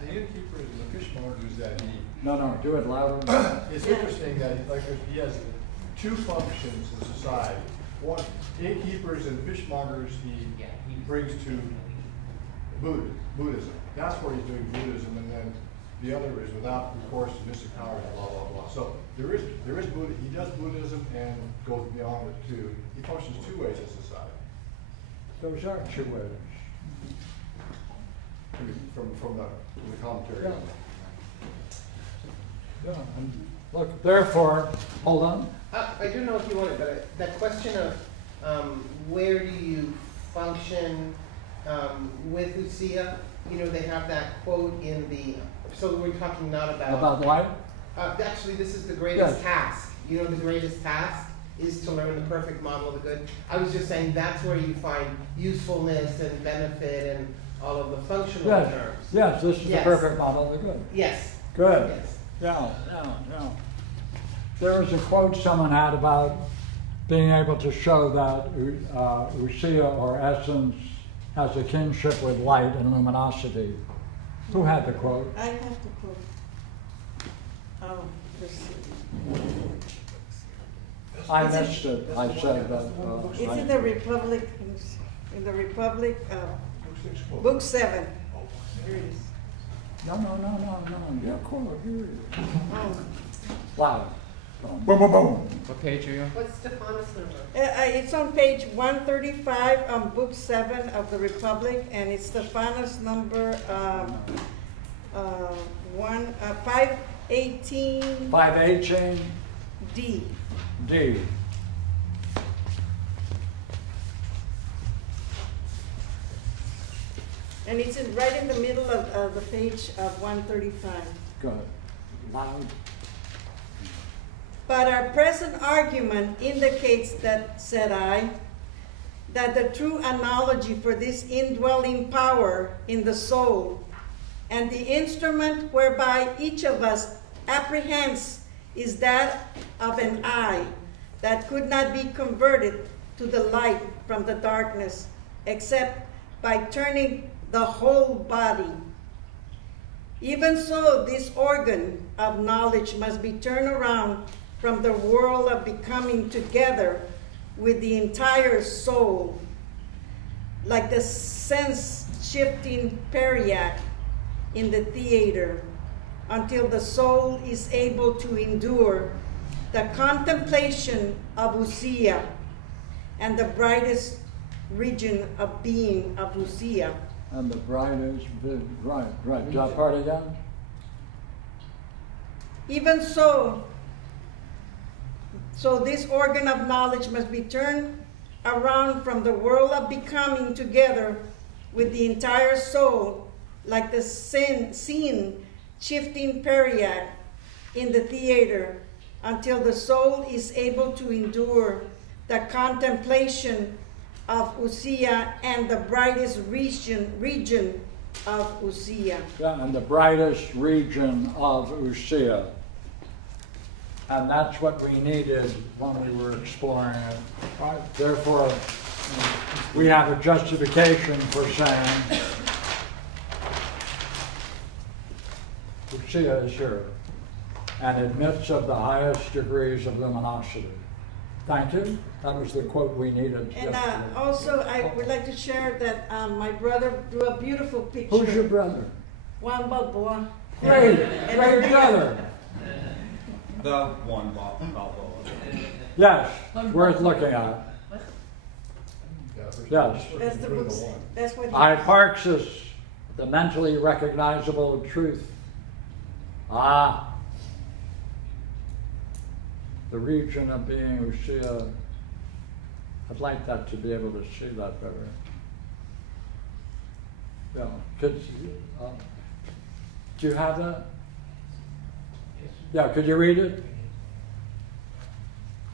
the innkeepers and the fishmongers that he. No, do it louder. It's interesting that he has 2 functions in society. One, innkeepers and fishmongers he brings to Buddhism. That's where he's doing Buddhism, and then the other is without recourse to Nishikara and blah blah blah. So there is Buddha. He does Buddhism and goes beyond it too. He functions 2 ways in society. Those are 2 ways. From the commentary. Yeah. Yeah. And look, therefore, hold on. I don't know if you want it, but that question of where do you function with Lucia, you know, they have that quote in the, so we're talking not about light? Actually, this is the greatest Yes. task. You know, the greatest task is to learn the perfect model of the good. I was just saying that's where you find usefulness and benefit and all of the functional terms. Yes, this is the perfect model of the good. Yes. Good. Yes. Yeah. There was a quote someone had about being able to show that ousia or essence has a kinship with light and luminosity. Who had the quote? I have the quote. Oh, let's see. I missed it. I said that. It's in the Republic, Book 7. Here it is. No. Yeah, quote. Here it is. Oh. Loud. Boom, boom, boom. What page are you on? What's Stephanus' number? It's on page 135 on Book 7 of the Republic, and it's Stephanus number 518. 518. D. D. And it's right in the middle of the page of 135. Good. Loud. But our present argument indicates that, said I, that the true analogy for this indwelling power in the soul and the instrument whereby each of us apprehends is that of an eye that could not be converted to the light from the darkness except by turning the whole body. Even so, this organ of knowledge must be turned around from the world of becoming together with the entire soul, like the sense-shifting periac in the theater, until the soul is able to endure the contemplation of ousia and the brightest region of being of ousia. And the brightest, right. That part again? Even so this organ of knowledge must be turned around from the world of becoming together with the entire soul, like the scene shifting periac in the theater, until the soul is able to endure the contemplation of ousia and the brightest region of ousia. Yeah, and the brightest region of ousia. And that's what we needed when we were exploring it. Right? Therefore, we have a justification for saying ousia is here, and admits of the highest degrees of luminosity. Thank you. That was the quote we needed. And yesterday. also, I would like to share that my brother drew a beautiful picture. Who's your brother? Juan Balboa. Great, And great brother. The one Balboa. Yes, worth looking at. Yes. That's the books. That's what he. Hyparxis, the mentally recognizable truth. Ah. The region of being ousia. I'd like that to be able to see that better. Yeah. Could do you have that? Yeah. Could you read it?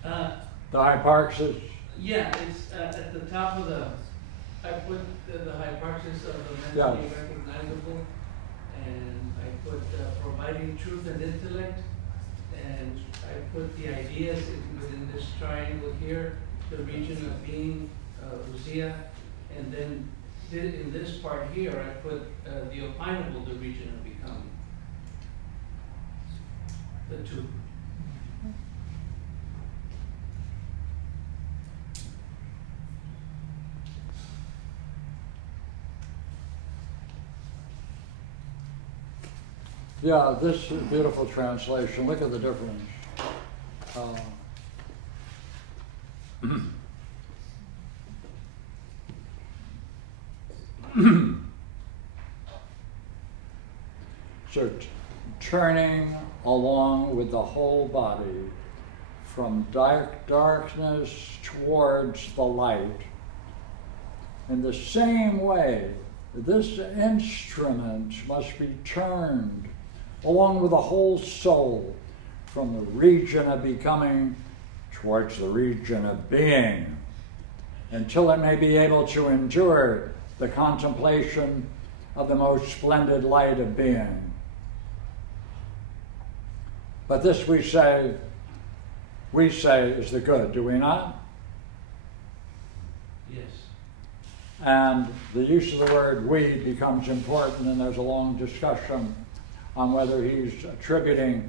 The hyparxis. Yeah, it's at the top of the. I put the hyparxis of the mentally recognizable, and I put providing truth and intellect, and I put the ideas within this triangle here, the region of being, ousia, and then in this part here, I put the opinable, the region of becoming. The two. Yeah, this is a beautiful translation. Look at the difference. So turning along with the whole body from darkness towards the light. In the same way, this instrument must be turned along with the whole soul from the region of becoming towards the region of being, until it may be able to endure the contemplation of the most splendid light of being. But this we say is the good, do we not? Yes. And the use of the word we becomes important, and there's a long discussion on whether he's attributing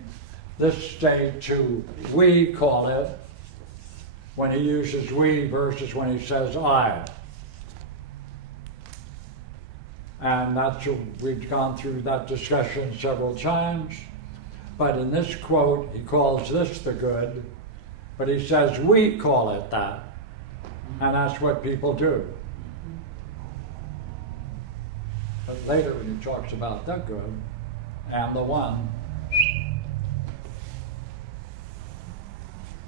this state to we call it when he uses we versus when he says I. And that's, we've gone through that discussion several times. But in this quote, he calls this the good, but he says we call it that. And that's what people do. But later when he talks about the good and the one.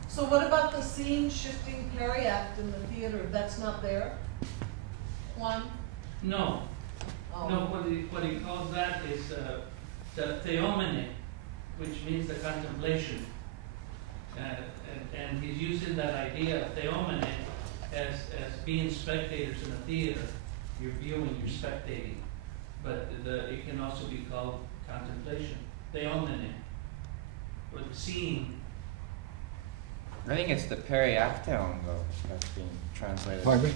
So what about the scene shifting periact in the theater? That's not there? One? No. Oh. No, what he calls that is the theomene, which means the contemplation. And he's using that idea of theomene as being spectators in a theater. You're viewing, you're spectating. But it can also be called contemplation, theomene, or the seeing. I think it's the periacteon, though, that's being translated. Pardon me?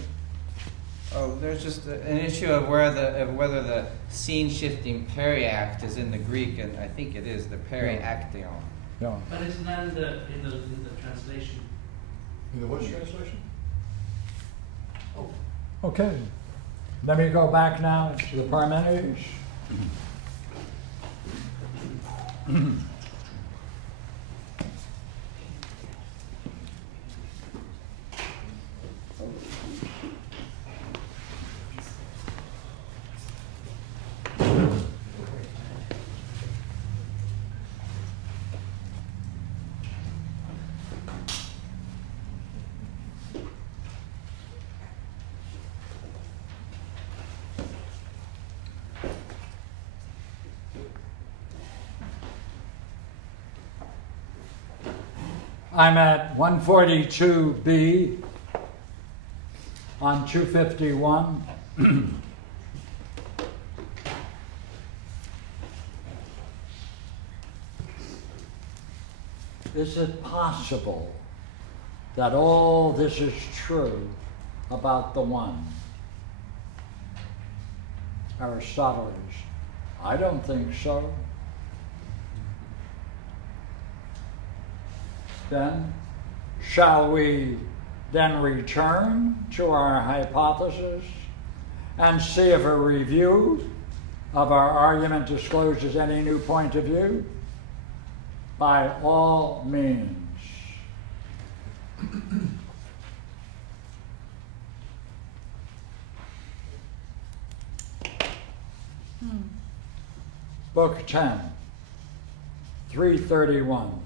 Oh, there's just an issue of whether the scene-shifting periact is in the Greek, and I think it is the periacteon. Yeah. But it's not in the translation. In the which translation? Oh. Okay. Let me go back now to the Parmenides. I'm at 142B on 251. Is it possible that all this is true about the one? Aristotle, I don't think so. then, shall we then return to our hypothesis and see if a review of our argument discloses any new point of view? By all means. Book 10, 331.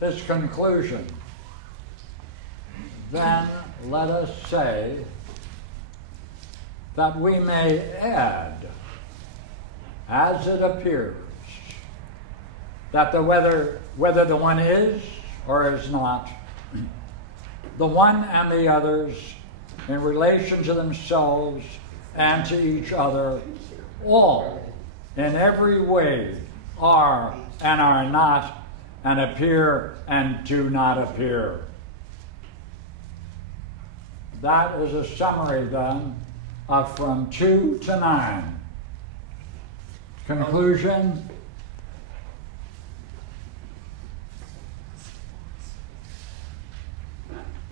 This conclusion, then let us say that we may add, as it appears, that whether the one is or is not, the one and the others in relation to themselves and to each other, all in every way are and are not, and appear and do not appear. That is a summary then of from 2 to 9. Conclusion.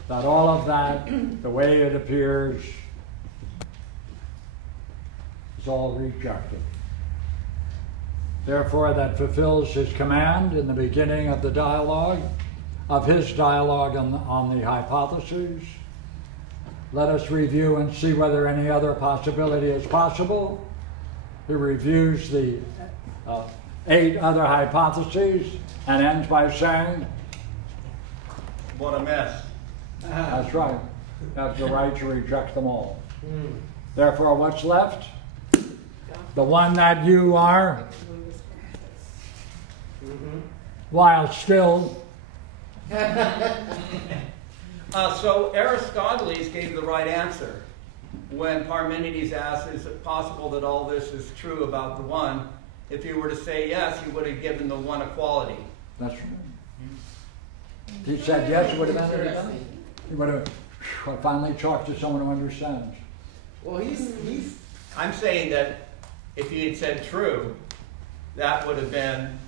That all of that, the way it appears, is all rejected. Therefore, that fulfills his command in the beginning of the dialogue, of his dialogue on the hypotheses. Let us review and see whether any other possibility is possible. He reviews the 8 other hypotheses and ends by saying, what a mess. That's right. You have the right to reject them all. Therefore, what's left? The one that you are, while still. So Aristoteles gave the right answer when Parmenides asked, is it possible that all this is true about the one? If he were to say yes, he would have given the one equality. That's right. He said yes, it would have been. He would have finally talked to someone who understands. Well, I'm saying that if he had said true, that would have been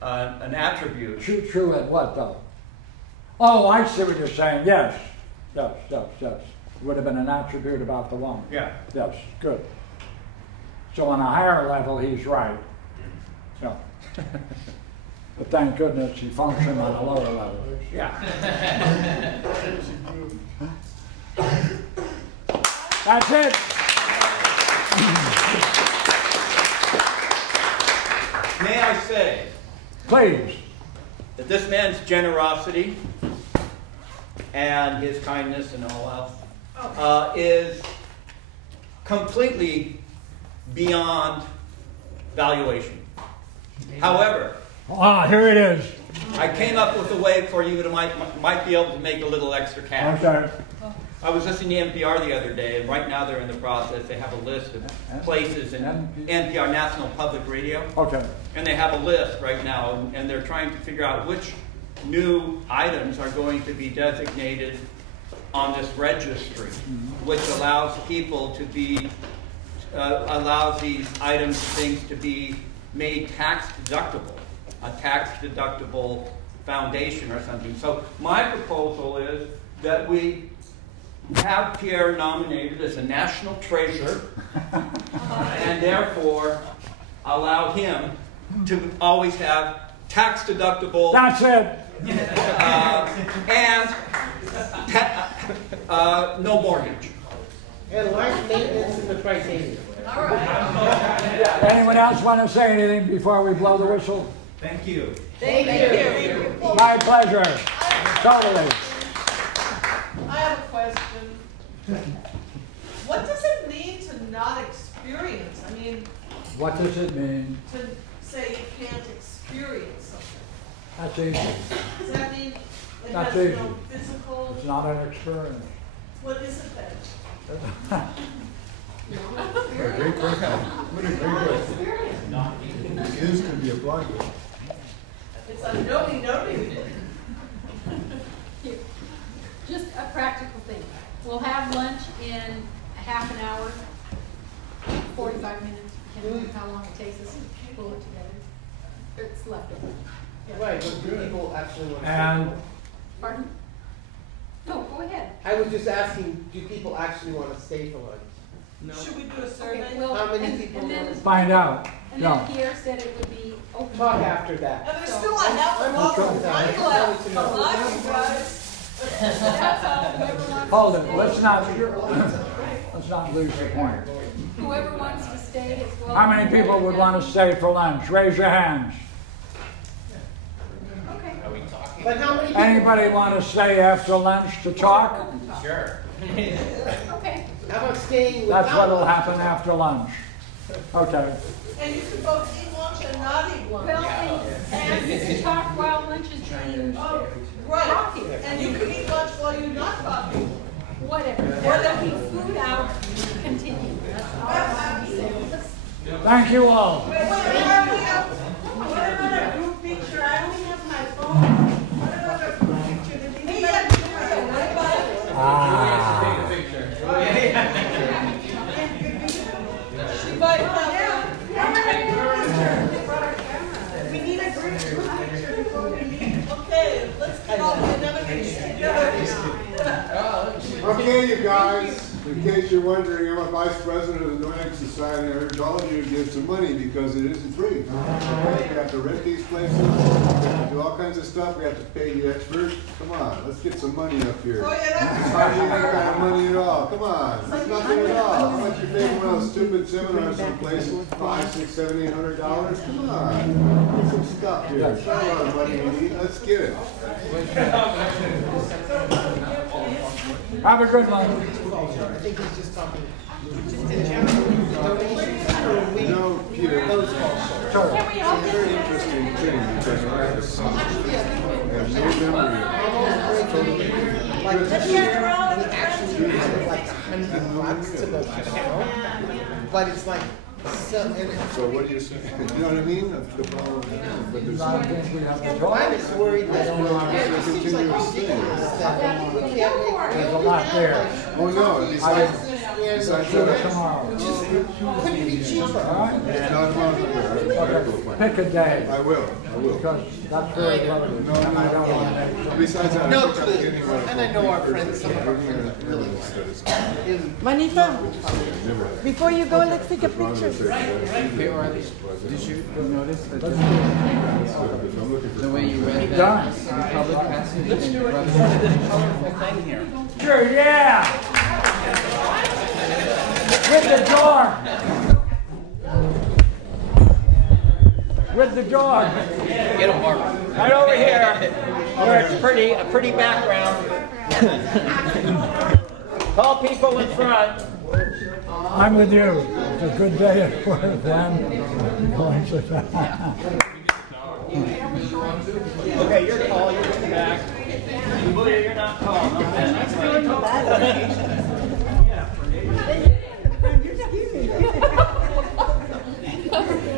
an attribute. True at what, though? Oh, I see what you're saying. Yes. Yes. It would have been an attribute about the one. Yeah. Yes, good. So on a higher level, he's right. Yeah. But thank goodness he functioned on a lower level. Yeah. That's it. May I say, please, that this man's generosity and his kindness and all else is completely beyond valuation. However, here it is. I came up with a way for you to might be able to make a little extra cash. Okay. I was listening to NPR the other day, and right now they're in the process. They have a list of places in NPR, National Public Radio. Okay. And they have a list right now, and they're trying to figure out which new items are going to be designated on this registry, which allows people to be, allows these items, things to be made tax deductible, a tax deductible foundation or something. So my proposal is that we have Pierre nominated as a national treasure and therefore allow him to always have tax deductible. That's it. And no mortgage. And life maintenance in the criteria. All right. Anyone else want to say anything before we blow the whistle? Thank you. Thank you. My pleasure. Totally. I have a question. What does it mean to not experience? I mean, What does it mean? to say you can't experience something. That's easy. Does that mean it That's has easy. no physical? It's not an experience. What is it then? Great question. What a great question. Is can be applied to. It's a no-me. Here. Just a practical thing. We'll have lunch in a half an hour, 45 minutes, depending on how long it takes us to pull it together. It's leftover. Right, but do people actually want to And stay? Pardon? No, go ahead. I was just asking, do people actually want to stay for lunch? No. Should we do a survey? Okay, well, How many and- people and then- want to find out. And No. then Pierre said it would be open. talk after that? And there's still a half a bottle of wine left. Come on, you guys. That's all, whoever wants Hold to it. stay. Let's not lose the point. Whoever wants to stay is welcome. How many people would want to stay for lunch? Raise your hands. Okay. Are we talking? But how many people? Anybody want to stay after lunch to talk? Sure. Okay. How about staying without? That's what'll lunch? happen after lunch. Okay. And you can both eat lunch and not eat lunch. Well, and you can talk while lunch is being Oh, right. talking. And you can eat lunch while you're not talking. Whatever. There'll be food out, continue. That's all I'm saying. Thank you all. What about a group picture? I only have my phone. What about a group picture? Did anybody do it? What about it? Ah. She might have. We need a group picture before we leave. Okay, let's get all the anemones together. Okay, you guys, in case you're wondering, I'm a vice president of the Noetic Society. I urge all of you to give some money because it isn't free. Okay? We have to rent these places, we have to do all kinds of stuff, we have to pay the experts. Come on, let's get some money up here. Oh, yeah, that's It's hardly any kind of money at all. Come on, it's nothing at all. How much you pay for one of those stupid seminars someplace? $500, $600, $700, $800? Come on, get some stuff here. It's not a lot of money we need. Let's get it. Have a good one. I think he's just talking. Just in general, donations or we? No, Peter. Those fall short. Sure. It's a very interesting thing because I have Like this year, we actually added like $100 to the show, but it's like so. And So what do you say? You know what I mean? The problem, but there's I think we have to I'm talk. just worried that it seems like ridiculous that we can't There's a lot there. Oh no, besides that, Tomorrow. couldn't be cheaper. All right? it's not fun. Okay. Pick a day. I will. Because that's very limited. And I don't want to. Besides that, No I think I'm clue. getting one. And I know our friends, some of our friends that really want it. Manita, before you go, let's take a picture. Did you notice that the way you read Done. that public passage? Let's do it. Thing here. Sure, yeah. With the door. With the door. Get him, Mark. Right over here, where it's a pretty background. Tall people in front. I'm with you. It's a good day at work, then. Okay, you're tall, you're in the back. Julia, you're not tall. No, that's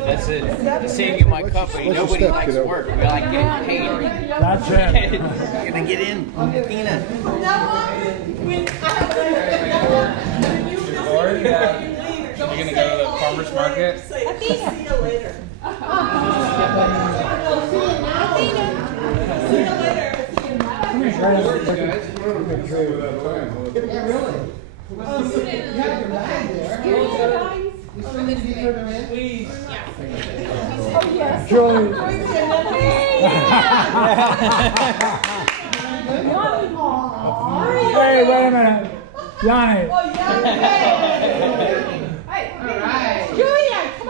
That's it. To save you my company, nobody likes work. We like getting paid. That's it. You're gonna get in, Tina. Or you're gonna go to the farmer's market? See you later. Julie. Hey, wait a minute. Yanni.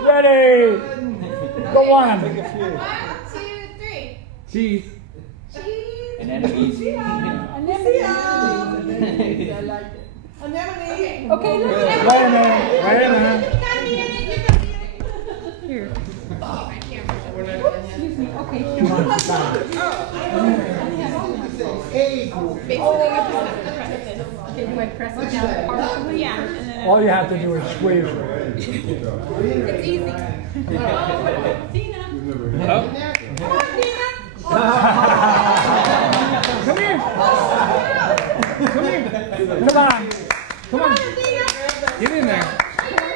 Ready. Go on. 1, 2, 3. Cheese. And then easy. Anemone. I like it. Anemone. Okay, look. Wait a minute. Wait a minute. Here. Excuse me. Okay. Okay, do I press it down partially? Yeah. All you have to do is squeeze it. It's easy. Tina. Oh. Come on, Tina. Come here. Come here. Come on. Come on. Get in there.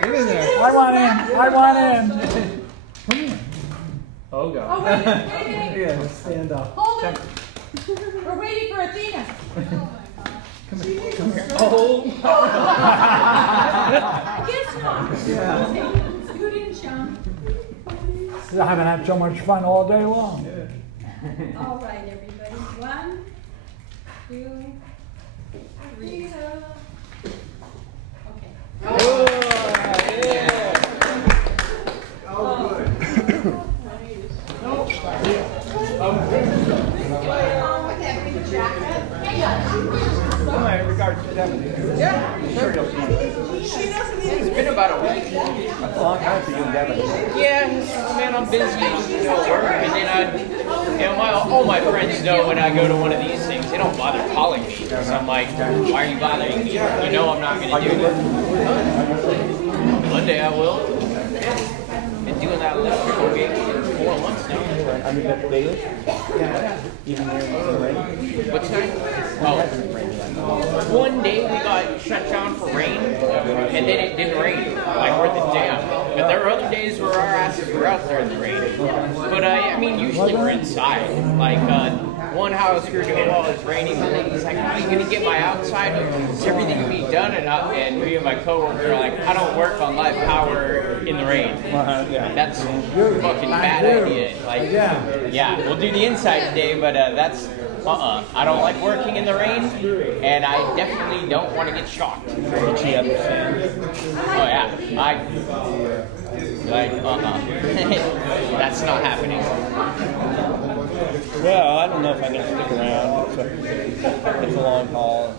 Get in there. I want in. I want in. Come here. Oh, God. Oh, wait, wait. Yeah, stand up. Hold it. We're waiting for Athena. Come here. Oh. Guess not. Yeah. Scoot in, Sean. I haven't had so much fun all day long. All right, everybody. 1, 2, 3. Okay. Oh, good. My regards to Devin. Yeah. I'm sure you'll see. It's been about a week. That's a long time for you and Devin. Yeah, man, I'm busy, work, and then all my friends know when I go to one of these things, they don't bother calling me. So I'm like, why are you bothering me? You know I'm not going to do this. Monday I will. Been doing that electrical gig for 4 months now. I mean, that's daily? Yeah. Even there in the rain? What's that? Oh, one day we got shut down for rain, and then it didn't rain, like worth a damn. But there were other days where our asses were out there in the rain. But I mean, usually we're inside. Like one house we were doing while it was raining, the lady's like, "Are you gonna get my outside? Is everything gonna be done?" And me and my coworker are like, "I don't work on live power in the rain. That's a fucking bad idea. Like, yeah, we'll do the inside today, but that's." I don't like working in the rain, and I definitely don't want to get shocked. She understands. Oh yeah, that's not happening. Well, I don't know if I'm going to stick around. It's a long haul.